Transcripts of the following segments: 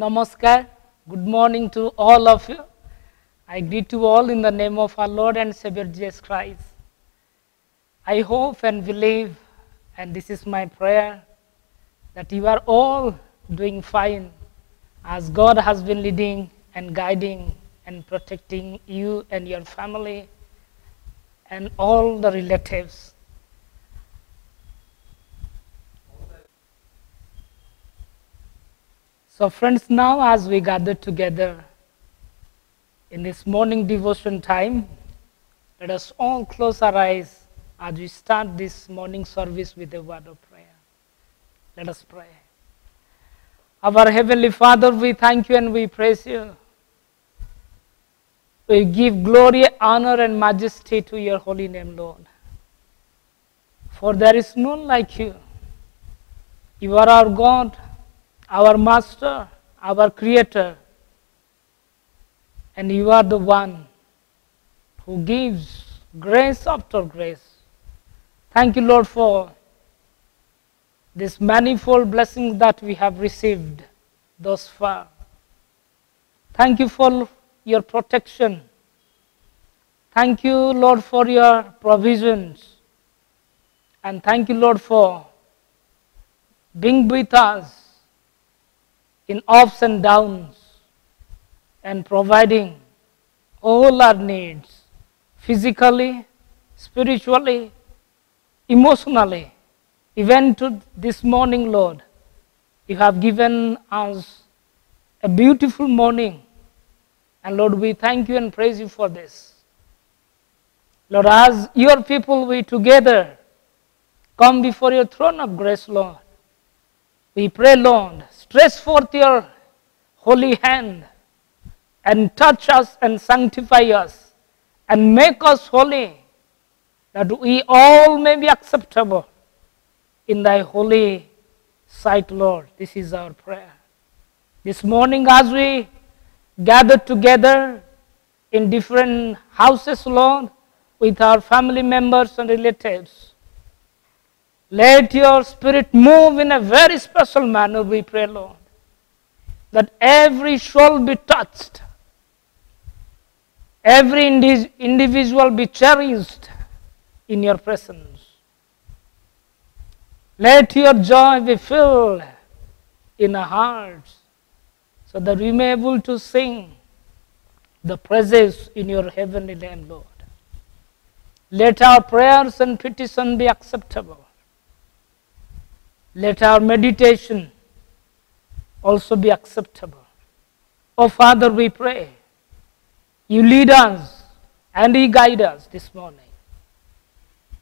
Namaskar. Good morning to all of you. I greet you all in the name of our Lord and Savior Jesus Christ. I hope and believe, and this is my prayer, that you are all doing fine as God has been leading and guiding and protecting you and your family and all the relatives. So friends, now as we gather together in this morning devotion time, let us all close our eyes as we start this morning service with a word of prayer. Let us pray. Our Heavenly Father, we thank you and we praise you. We give glory, honor, and majesty to your holy name, Lord. For there is none like you. You are our God, our Master, our Creator, and you are the one who gives grace after grace. Thank you, Lord, for this manifold blessings that we have received thus far. Thank you for your protection. Thank you, Lord, for your provisions. And thank you, Lord, for being with us in ups and downs and providing all our needs, physically, spiritually, emotionally. Even to this morning, Lord, you have given us a beautiful morning. And Lord, we thank you and praise you for this. Lord, as your people, we together come before your throne of grace, Lord. We pray, Lord, stretch forth your holy hand and touch us and sanctify us and make us holy, that we all may be acceptable in thy holy sight, Lord. This is our prayer. This morning as we gather together in different houses, Lord, with our family members and relatives, let your Spirit move in a very special manner, we pray, Lord, that every soul be touched, every individual be cherished in your presence. Let your joy be filled in our hearts so that we may be able to sing the praises in your heavenly name, Lord. Let our prayers and petitions be acceptable. Let our meditation also be acceptable. Oh Father, we pray, you lead us and you guide us this morning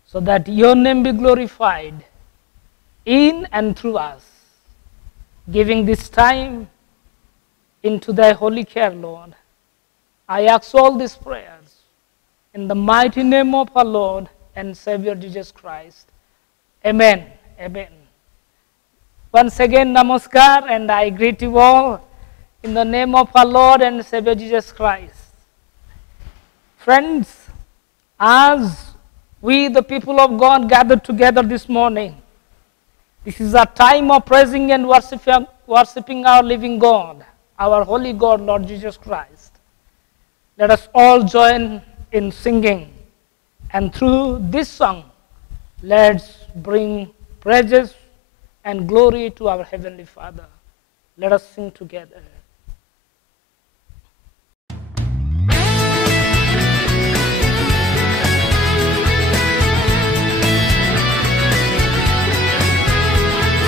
so that your name be glorified in and through us, giving this time into thy holy care, Lord. I ask all these prayers in the mighty name of our Lord and Savior Jesus Christ. Amen. Amen. Once again, namaskar, and I greet you all in the name of our Lord and Savior Jesus Christ. Friends, as we, the people of God, gather together this morning, this is a time of praising and worshiping our living God, our holy God, Lord Jesus Christ. Let us all join in singing, and through this song, let's bring praises and glory to our Heavenly Father. Let us sing together.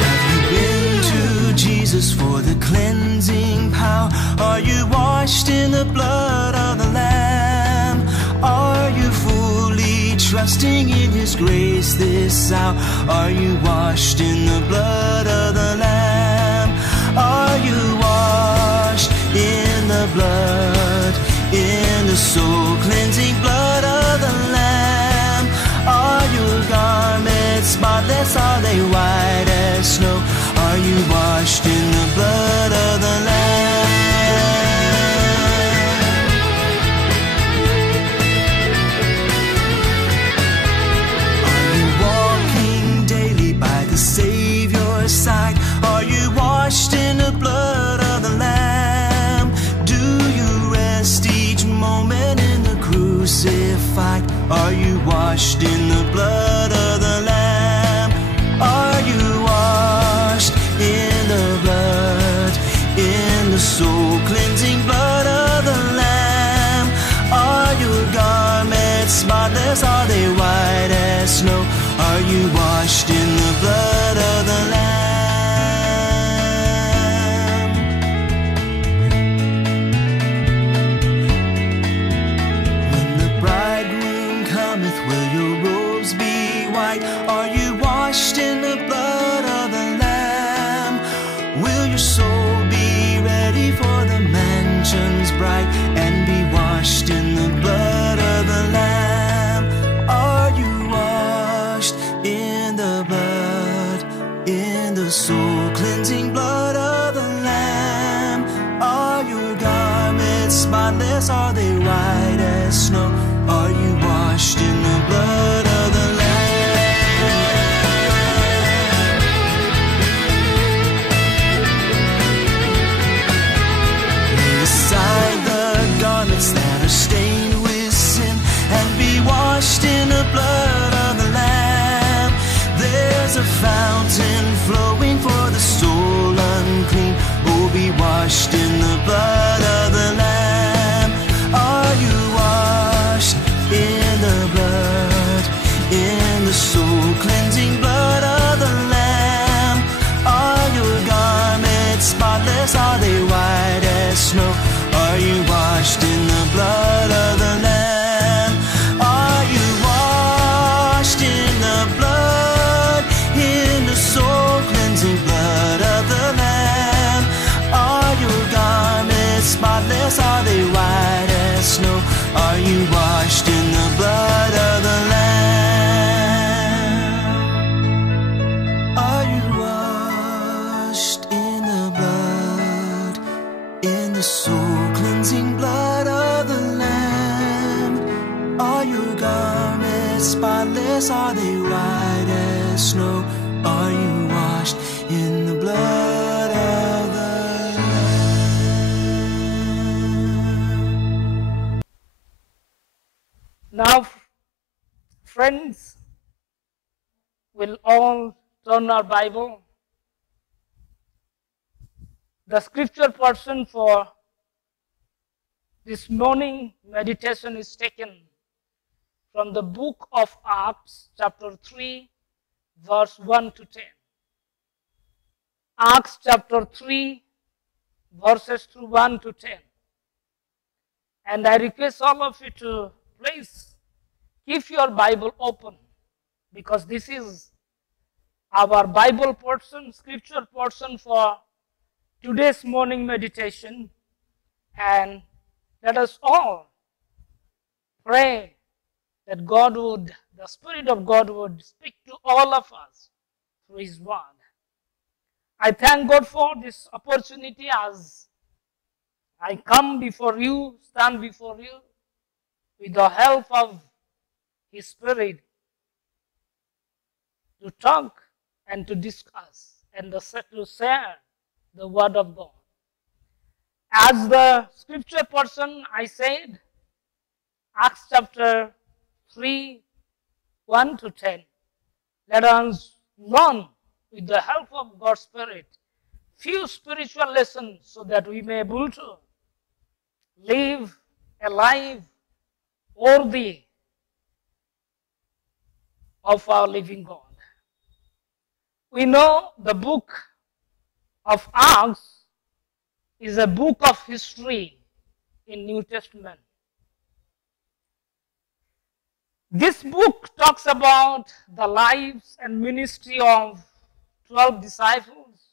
Have you been to Jesus for the cleansing power? Are you washed in the blood of the Lamb? Are you fully trusting in His grace this hour? Are you washed in the blood of the Lamb? Are you washed in the blood, in the soul cleansing blood of the Lamb? Are your garments spotless? Are they white as snow? Are you washed in the blood of the Lamb? Savior's side? Are you washed in the blood of the Lamb? Are you washed in the blood of the Lamb? Are you washed in the blood, in the soul-cleansing blood of the Lamb? Are your garments spotless? Are they white as snow? Are you washed in the blood of the Lamb? When the bridegroom cometh, will your robes be white? Are you washed in the blood of the Lamb? Will your soul be ready for the mansions bright and be washed in the blood of the Lamb? Are you washed in the blood, in the soul-cleansing blood of the Lamb? Are your garments spotless? Are they white as snow? Are you washed in the blood of the Lamb? Lay aside the garments that are stained with sin and be washed in the blood of the Lamb. There's a fountain flowing for the soul unclean. Oh, be washed in the blood of the Lamb. Are you washed in the blood, in the soul-cleansing blood of the Lamb? Are your garments spotless? Are they white as snow? Are you washed in the blood of the Lamb? Are you washed in the blood, in the soul-cleansing blood of the Lamb? Are your garments spotless? Are they white as snow? Are you washed in the blood of the Lamb? Are you washed in the blood, in the soul-cleansing blood of the Lamb? Are your garments spotless? Are they white as snow? Are you washed in the blood of the Lamb? Now, friends, we'll all turn our Bible. The scripture portion for this morning meditation is taken from the book of Acts, chapter 3, verse 1 to 10. Acts chapter 3, verses 1 to 10. And I request all of you to please keep your Bible open, because this is our Bible portion, scripture portion for today's morning meditation. And let us all pray that God would, the Spirit of God would speak to all of us through His Word. I thank God for this opportunity as I come before you, stand before you, with the help of His Spirit, to talk and to discuss and to share the Word of God. As the scripture portion I said, Acts chapter 3, 1 to 10. Let us learn with the help of God's Spirit few spiritual lessons so that we may be able to live a life worthy of our living God. We know the book of Acts is a book of history in New Testament. This book talks about the lives and ministry of 12 disciples,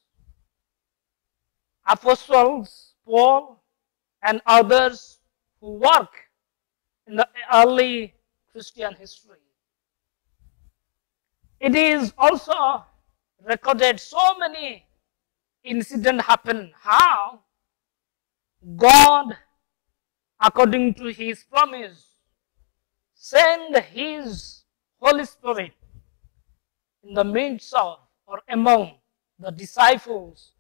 apostles, Paul, and others who work in the early Christian history. It is also recorded so many incidents happen, how God, according to His promise, send His Holy Spirit in the midst of or among the disciples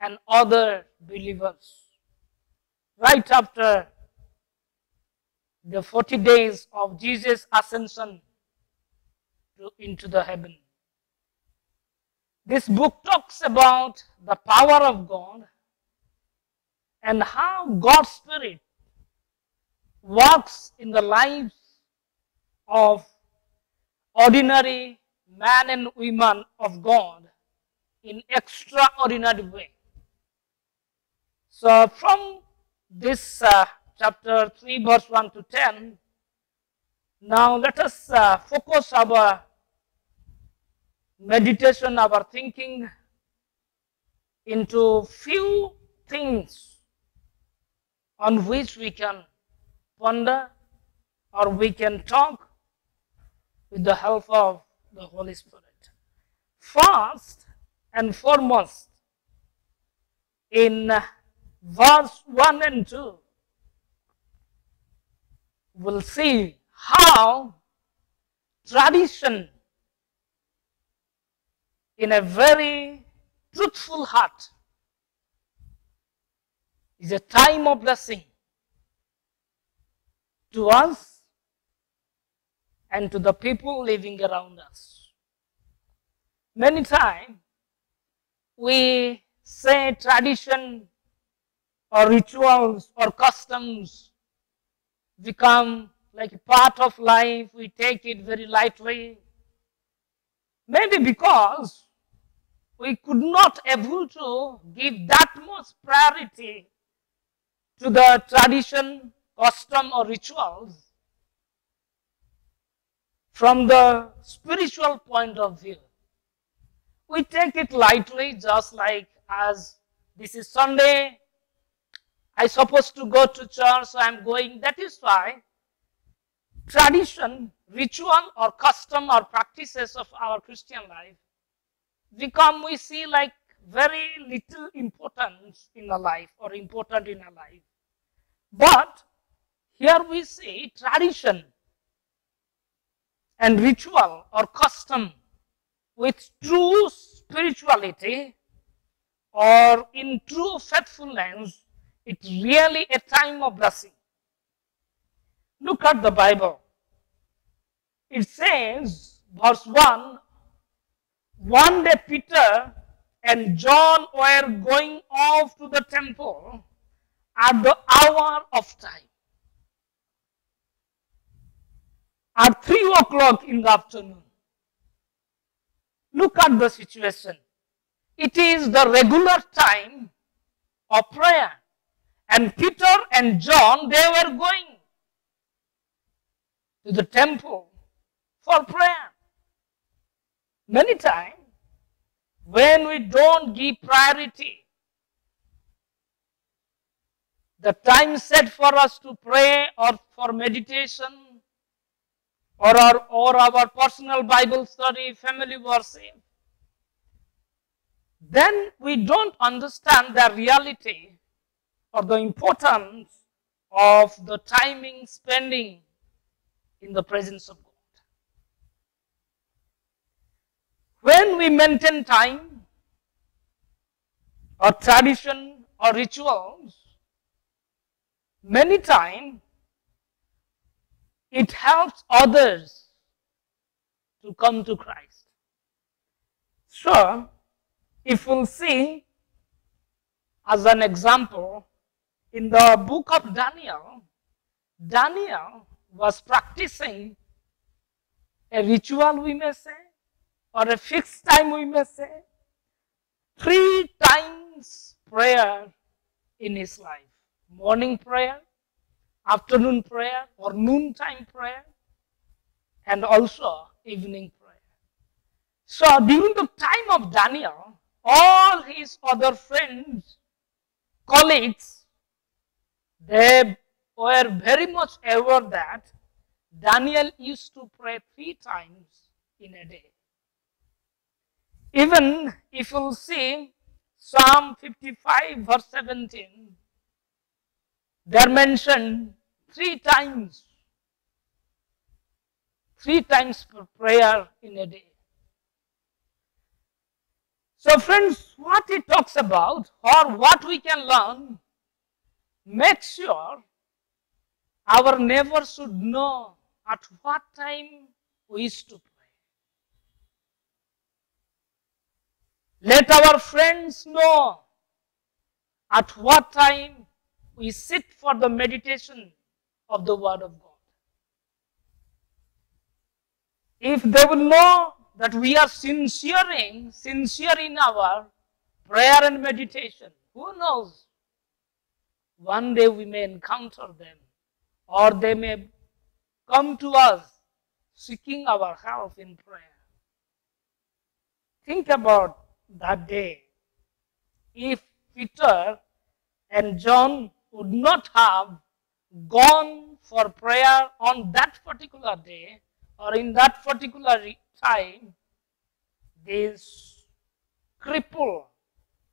and other believers. Right after the 40 days of Jesus' ascension into the heaven. This book talks about the power of God and how God's Spirit works in the lives of ordinary men and women of God in extraordinary way. So from this chapter 3 verse 1 to 10, now let us focus our meditation, our thinking into few things on which we can ponder or we can talk with the help of the Holy Spirit. First and foremost, in verse 1 and 2, we'll see how tradition in a very truthful heart is a time of blessing to us and to the people living around us. Many times we say tradition or rituals or customs become like a part of life. We take it very lightly. Maybe because we could not able to give that much priority to the tradition, custom or rituals from the spiritual point of view. We take it lightly, just like as this is Sunday, I'm supposed to go to church, so I'm going. That is why tradition, ritual or custom or practices of our Christian life become, we see, like very little importance in our life or important in our life. But here we see tradition and ritual or custom with true spirituality or in true faithfulness, it's really a time of blessing. Look at the Bible. It says, verse 1, one day Peter and John were going off to the temple at the hour of time. At 3 o'clock in the afternoon. Look at the situation. It is the regular time of prayer. And Peter and John, they were going to the temple for prayer. Many times, when we don't give priority, the time set for us to pray or for meditation or our personal Bible study, family worship, then we don't understand the reality or the importance of the timing spending in the presence of God. When we maintain time or tradition or rituals, many times it helps others to come to Christ. So, if we'll see as an example, in the book of Daniel, Daniel was practicing a ritual, we may say, or a fixed time, we may say, 3 times prayer in his life. Morning prayer, afternoon prayer, or noontime prayer, and also evening prayer. So during the time of Daniel, all his other friends, colleagues, they were very much aware that Daniel used to pray 3 times in a day. Even if you see Psalm 55 verse 17, they are mentioned 3 times. 3 times per prayer in a day. So friends, what it talks about or what we can learn, make sure Our neighbors should know at what time we used to pray. Let our friends know at what time we sit for the meditation of the Word of God. If they will know that we are sincere in our prayer and meditation, who knows? One day we may encounter them, or they may come to us seeking our help in prayer. Think about that day. If Peter and John would not have gone for prayer on that particular day or in that particular time, this cripple,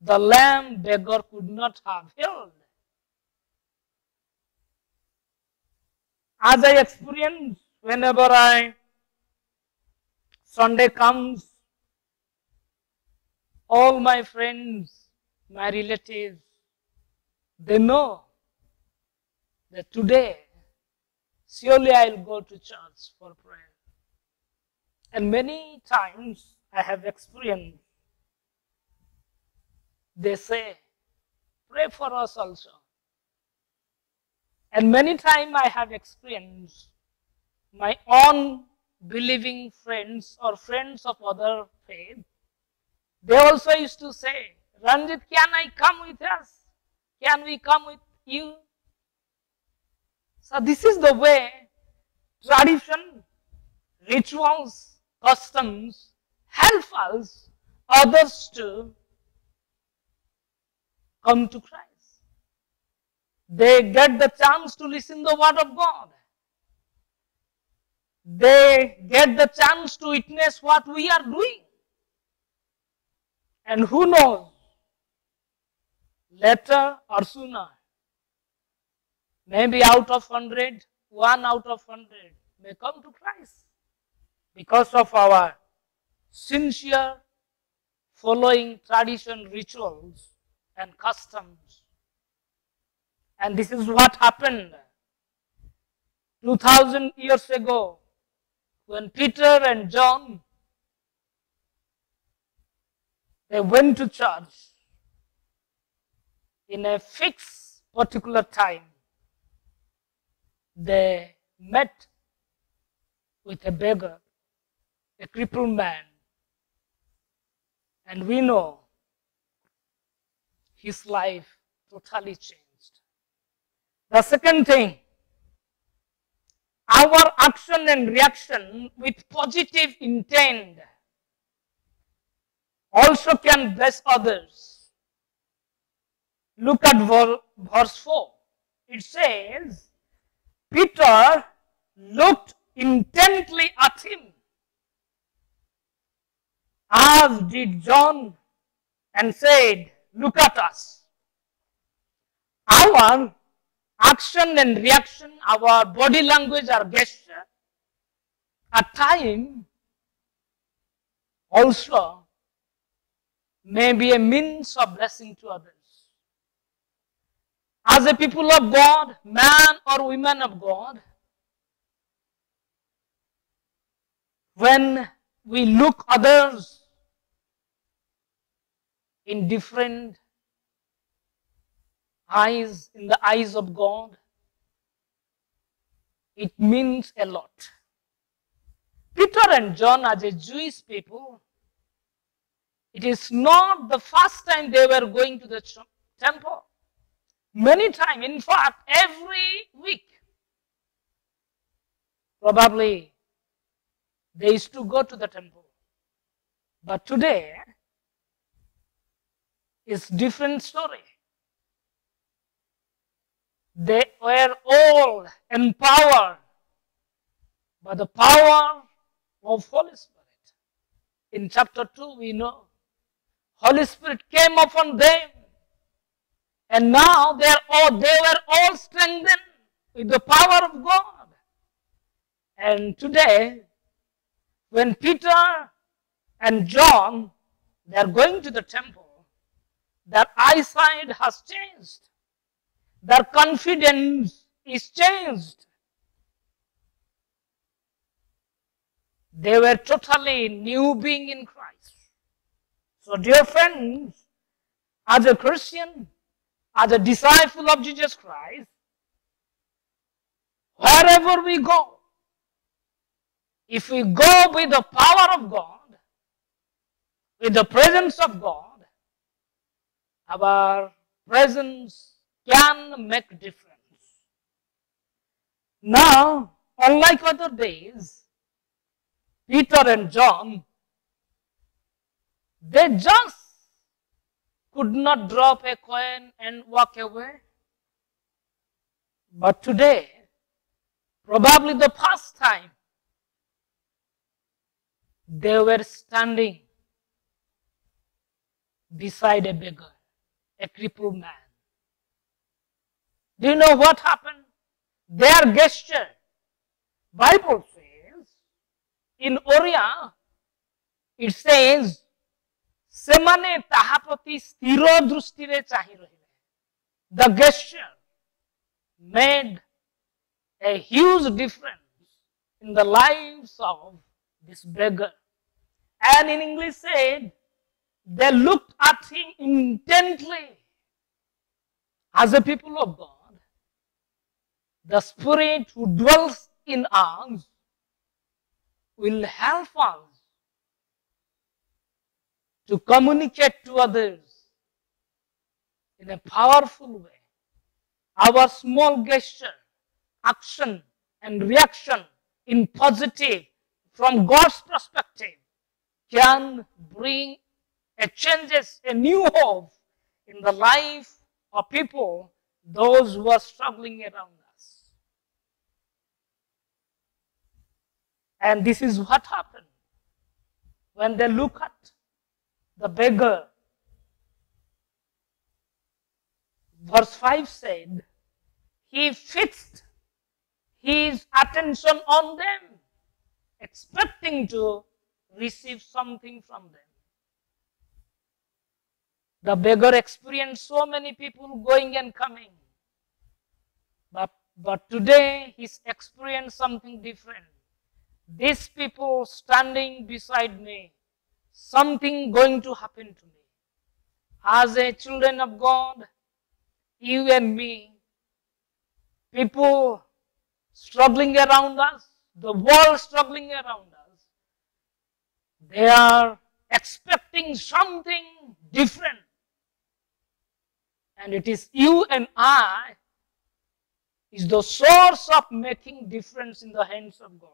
the lame beggar, could not have healed. As I experience whenever Sunday comes, all my friends, my relatives, they know that today, surely I'll go to church for prayer. And many times I have experienced, they say, pray for us also. And many times I have experienced my own believing friends or friends of other faith. They also used to say, Ranjit, can I come with us? Can we come with you? So this is the way tradition, rituals, customs help us, others to come to Christ. They get the chance to listen the Word of God. They get the chance to witness what we are doing. And who knows, later or sooner, maybe out of 100, 1 out of 100 may come to Christ because of our sincere following tradition, rituals, and customs. And this is what happened 2000 years ago when Peter and John, they went to church in a fixed particular time. They met with a beggar, a crippled man, and we know his life totally changed. The second thing, our action and reaction with positive intent also can bless others. Look at verse 4. It says, Peter looked intently at him, as did John, and said, look at us. Our action and reaction, our body language, our gesture, at times also may be a means of blessing to others. As a people of God, man or women of God, when we look others in different eyes, in the eyes of God, it means a lot. Peter and John, as a Jewish people, it is not the first time they were going to the temple. Many times, in fact, every week, probably they used to go to the temple. But today, it's a different story. They were all empowered by the power of Holy Spirit. In chapter 2, we know Holy Spirit came upon them, and now they were all strengthened with the power of God. And today, when Peter and John, they are going to the temple, their eyesight has changed. Their confidence is changed. They were totally new being in Christ. So dear friends, as a Christian, as a disciple of Jesus Christ, wherever we go, if we go with the power of God, with the presence of God, our presence can make difference. Now, unlike other days, Peter and John, they just could not drop a coin and walk away. But today, probably the first time, they were standing beside a beggar, a crippled man. Do you know what happened? Their gesture, Bible says, in Oriya, it says, semane tahapati stiro drustire chahi rahile. The gesture made a huge difference in the lives of this beggar. And in English said, they looked at him intently. As a people of God, the Spirit who dwells in us will help us to communicate to others in a powerful way. Our small gesture, action and reaction in positive from God's perspective can bring a changes, a new hope in the life of people, those who are struggling around us. And this is what happened when they look at the beggar. Verse 5 said, he fixed his attention on them, expecting to receive something from them. The beggar experienced so many people going and coming. But today he's experienced something different. These people standing beside me, something going to happen to me. As a children of God, you and me, people struggling around us, the world struggling around us, they are expecting something different. And it is you and I is the source of making difference in the hands of God.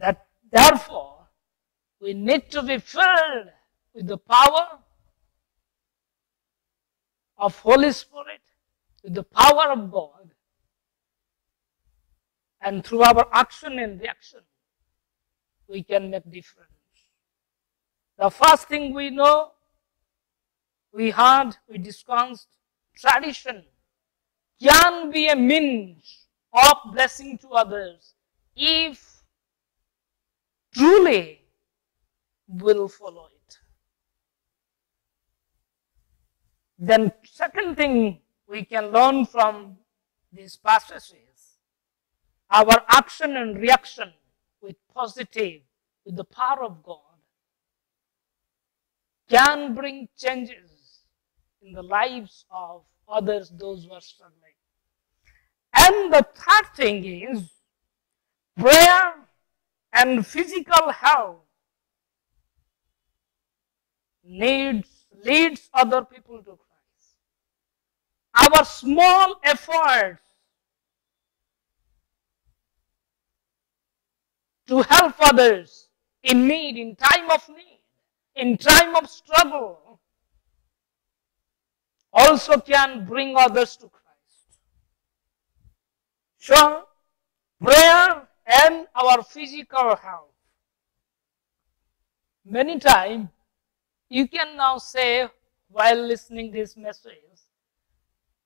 That therefore, we need to be filled with the power of Holy Spirit, with the power of God. And through our action and reaction, we can make difference. The first thing we know, we discussed, tradition can be a means of blessing to others if truly will follow it. Then second thing we can learn from this passage is our action and reaction with positive, with the power of God, can bring changes in the lives of others, those who are struggling. And the third thing is prayer and physical health leads other people to Christ. Our small efforts to help others in need, in time of need, in time of struggle, also can bring others to Christ. So, prayer and our physical health. Many times, you can now say, while listening this message,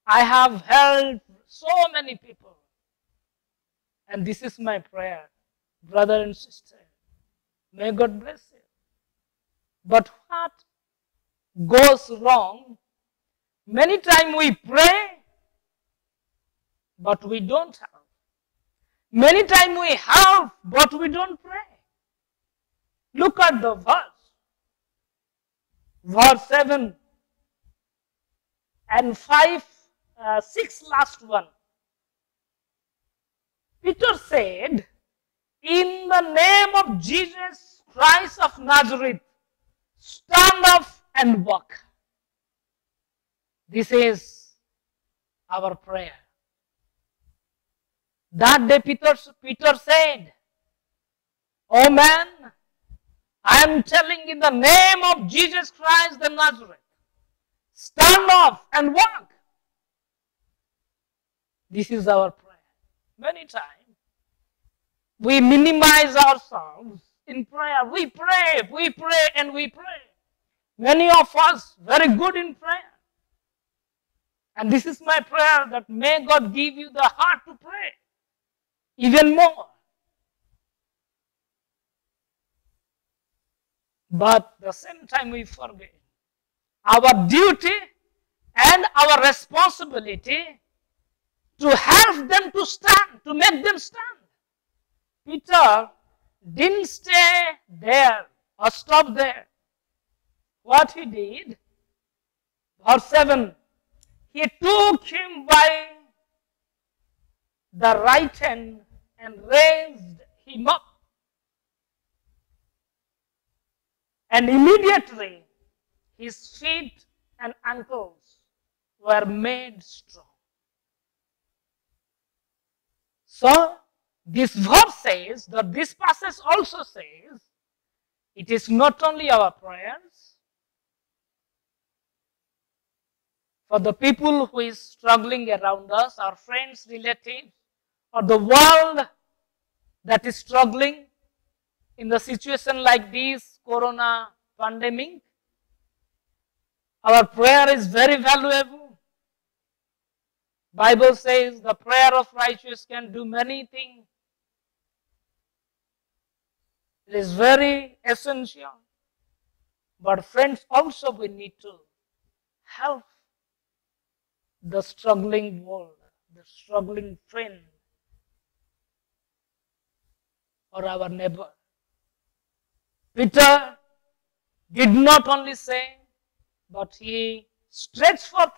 I have helped so many people. And this is my prayer, brother and sister. May God bless you. But what goes wrong? Many times we pray, but we don't help. Many times we help, but we don't pray. Look at the verse. Verse 7 and 5, 6 last one. Peter said, in the name of Jesus Christ of Nazareth, stand up and walk. This is our prayer. That day Peter said, oh man, I am telling in the name of Jesus Christ the Nazareth, stand up and walk. This is our prayer. Many times we minimize ourselves in prayer. We pray, and we pray. Many of us very good in prayer. And this is my prayer, that may God give you the heart to pray even more. But at the same time we forget our duty and our responsibility to help them to stand, to make them stand. Peter didn't stay there or stop there. What he did, verse 7, he took him by the right hand and raised him up. And immediately his feet and ankles were made strong. So this verse says, that this passage also says, it is not only our prayers for the people who is struggling around us, our friends, relatives, or the world that is struggling in the situation like this corona pandemic. Our prayer is very valuable. Bible says the prayer of righteous can do many things. It is very essential. But friends, also we need to help the struggling world, the struggling friend, or our neighbor. Peter did not only say, but he stretched forth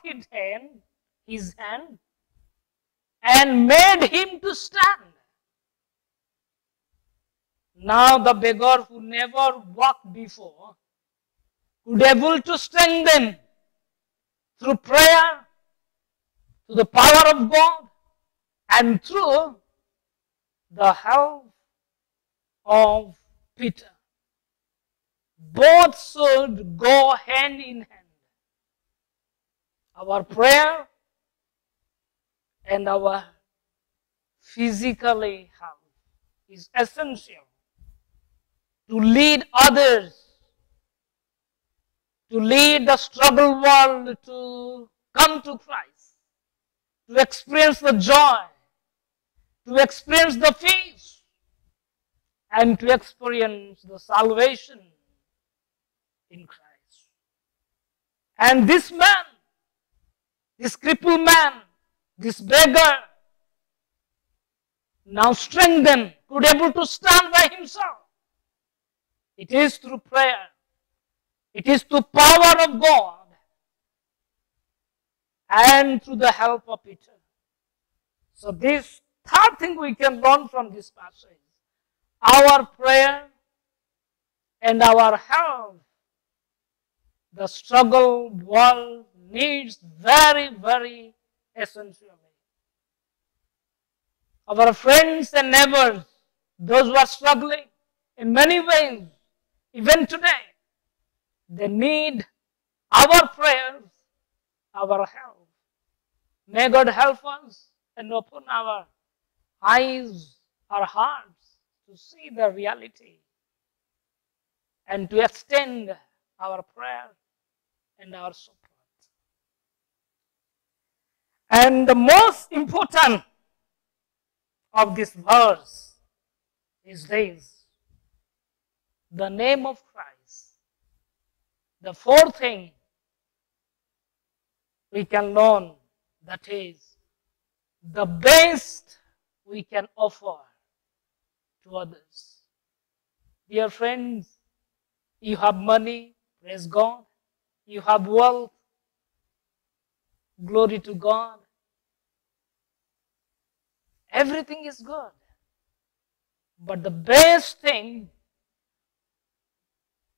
his hand and made him to stand. Now the beggar who never walked before could able to strengthen through prayer, through the power of God, and through the help of Peter. Both should go hand in hand. Our prayer and our physically health is essential to lead others, to lead the struggle world to come to Christ, to experience the joy, to experience the peace, and to experience the salvation in Christ. And this man, this crippled man, this beggar, now strengthened, could able to stand by himself. It is through prayer. It is through power of God and through the help of Peter. So this third thing we can learn from this passage, our prayer and our help, the struggle world needs very, very essentially. Our friends and neighbors, those who are struggling in many ways, even today, they need our prayers, our help. May God help us and open our eyes, our hearts to see the reality and to extend our prayer and our support. And the most important of this verse is this: the name of Christ. The fourth thing we can learn, that is the best we can offer to others. Dear friends, you have money, praise God. You have wealth, glory to God. Everything is good. But the best thing,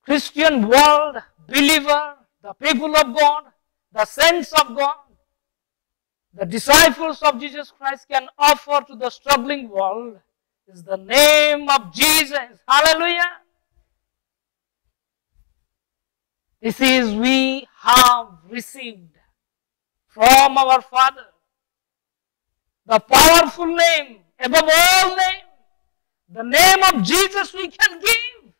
Christian world, believer, the people of God, the saints of God, the disciples of Jesus Christ can offer to the struggling world is the name of Jesus. Hallelujah. This is we have received from our Father. The powerful name, above all names, the name of Jesus we can give.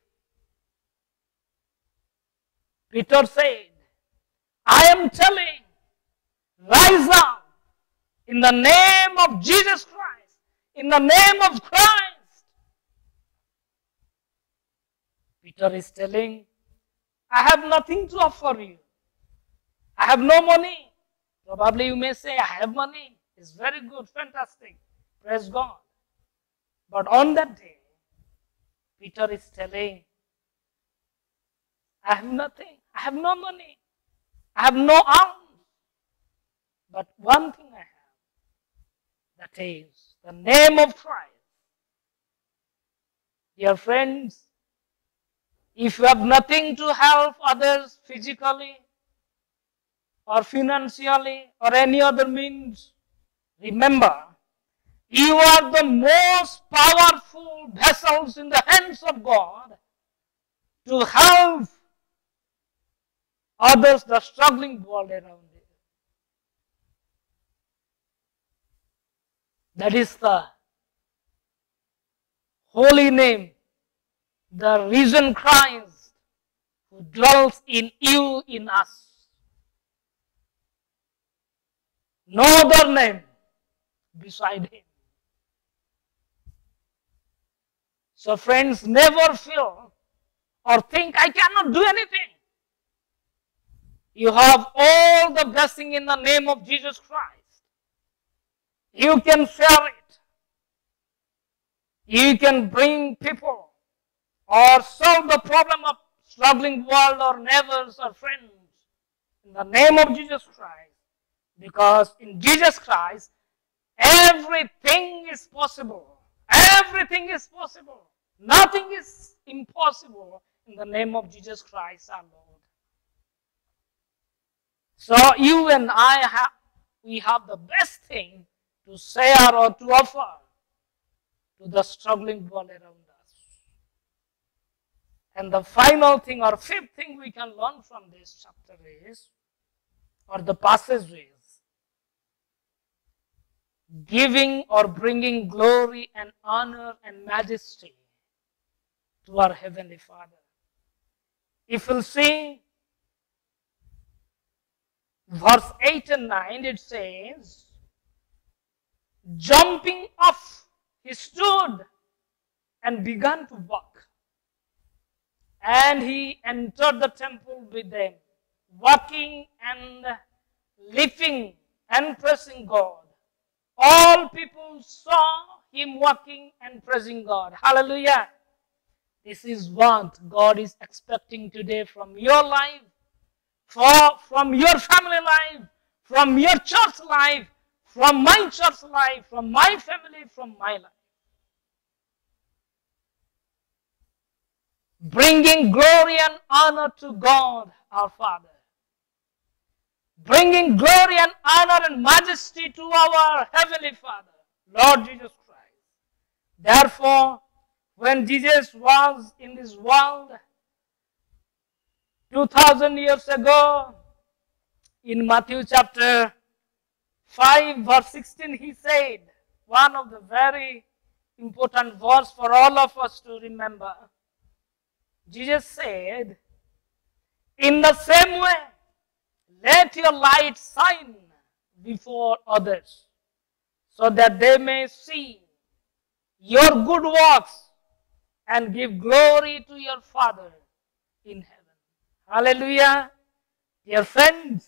Peter said, I am telling, rise up in the name of Jesus Christ, in the name of Christ. Peter is telling, I have nothing to offer you. I have no money. Probably you may say, I have money. It's very good, fantastic. Praise God. But on that day, Peter is telling, I have nothing. I have no money. I have no arms. But one thing I have, that is the name of Christ. Dear friends, if you have nothing to help others physically or financially or any other means, remember, you are the most powerful vessels in the hands of God to help others, the struggling world around you. That is the holy name, the risen Christ who dwells in you, in us. No other name beside him. So friends, never feel or think, I cannot do anything. You have all the blessing in the name of Jesus Christ. You can share it. You can bring people or solve the problem of struggling world or neighbors or friends in the name of Jesus Christ. Because in Jesus Christ, everything is possible. Everything is possible. Nothing is impossible in the name of Jesus Christ our Lord. So you and we have the best thing to share or to offer to the struggling world around us. And the final thing or fifth thing we can learn from this chapter is, or the passage is, giving or bringing glory and honor and majesty to our Heavenly Father. If we'll see verse 8 and 9, it says, jumping off, he stood and began to walk. And he entered the temple with them, walking and leaping and praising God. All people saw him walking and praising God. Hallelujah. This is what God is expecting today from your life, from your family life, from your church life, from my church life, from my family, from my life. Bringing glory and honor to God our Father. Bringing glory and honor and majesty to our Heavenly Father, Lord Jesus Christ. Therefore, when Jesus was in this world 2000 years ago, in Matthew chapter 5 verse 16, he said, one of the very important verse for all of us to remember. Jesus said, in the same way, let your light shine before others, so that they may see your good works and give glory to your Father in heaven. Hallelujah. Dear friends,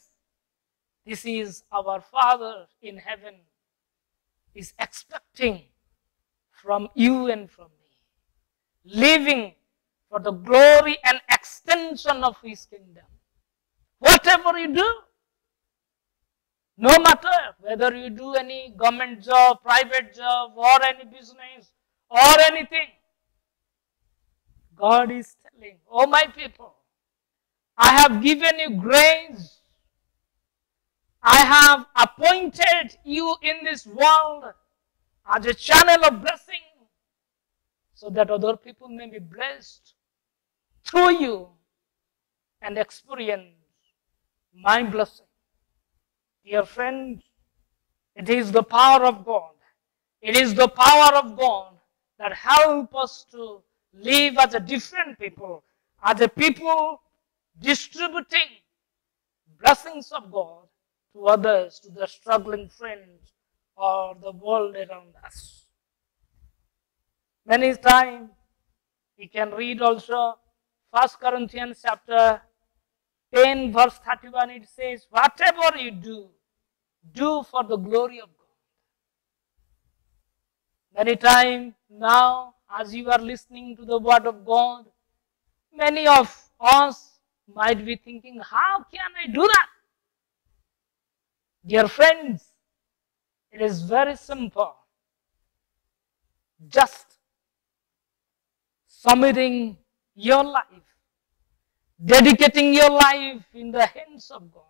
this is our Father in heaven. is expecting from you and from me. Living for the glory and extension of His kingdom. Whatever you do, no matter whether you do any government job, private job, or any business, or anything, God is telling, oh my people, I have given you grace. I have appointed you in this world as a channel of blessing so that other people may be blessed through you and experience my blessing. Dear friends, it is the power of God. It is the power of God that helps us to live as a different people, as a people distributing blessings of God to others, to the struggling friends or the world around us. Many times we can read also 1 Corinthians chapter 10 verse 31. It says, whatever you do, do for the glory of God. Many times now, as you are listening to the word of God, many of us might be thinking, how can I do that? Dear friends, it is very simple. Just submitting your life, dedicating your life in the hands of God,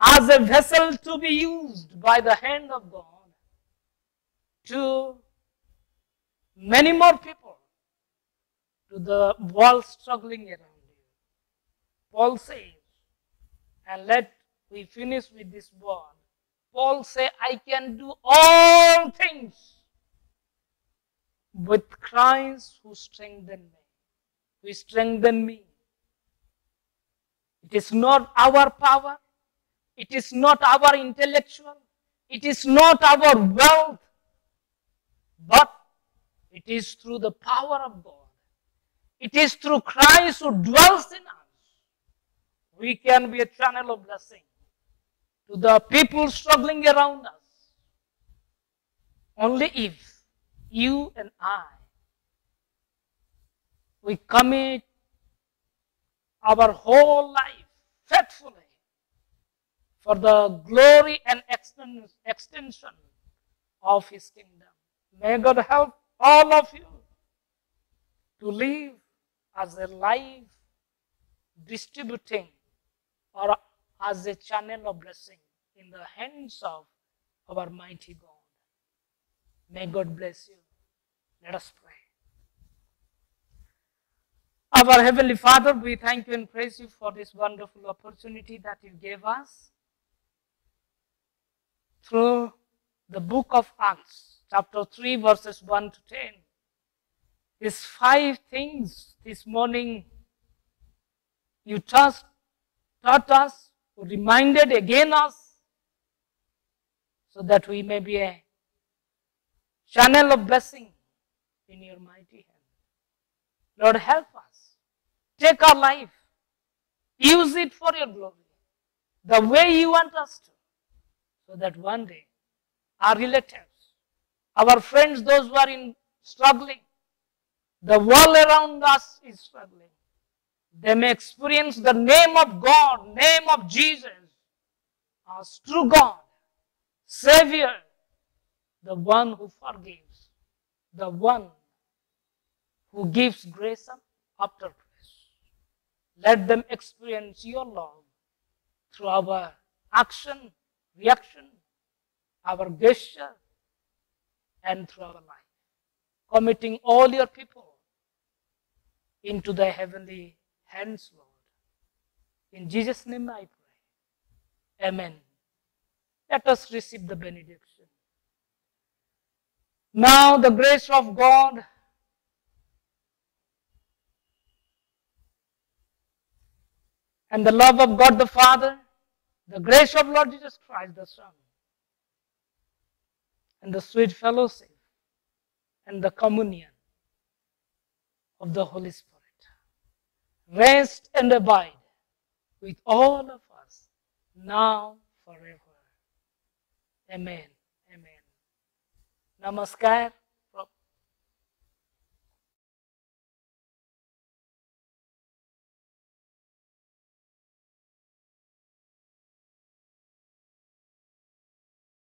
as a vessel to be used by the hand of God to many more people, to the world struggling around you. Paul says, and let we finish with this word. Paul says, I can do all things with Christ who strengthened me. Who strengthened me. It is not our power. It is not our intellectual. It is not our wealth. But it is through the power of God. It is through Christ who dwells in us. We can be a channel of blessing to the people struggling around us. Only if you and I, we commit our whole life faithfully for the glory and extension of His kingdom. May God help all of you to live as a life distributing or as a channel of blessing in the hands of our mighty God. May God bless you. Let us pray. Our Heavenly Father, we thank you and praise you for this wonderful opportunity that you gave us through the book of Acts, chapter 3, verses 1 to 10. These 5 things this morning you taught us, reminded again us, so that we may be a channel of blessing in your mighty hand. Lord, help us. Take our life. Use it for your glory, the way you want us to, so that one day our relatives, our friends, those who are struggling, the world around us is struggling, they may experience the name of God, name of Jesus, as true God, Savior, the one who forgives, the one who gives grace after grace. Let them experience your love through our action, reaction, our gesture, and through our life. Committing all your people into the heavenly hands, Lord. In Jesus' name I pray. Amen. Let us receive the benediction. Now the grace of God and the love of God the Father, the grace of Lord Jesus Christ the Son, and the sweet fellowship and the communion of the Holy Spirit rest and abide with all of us now forever. Amen. Amen. नमस्कार।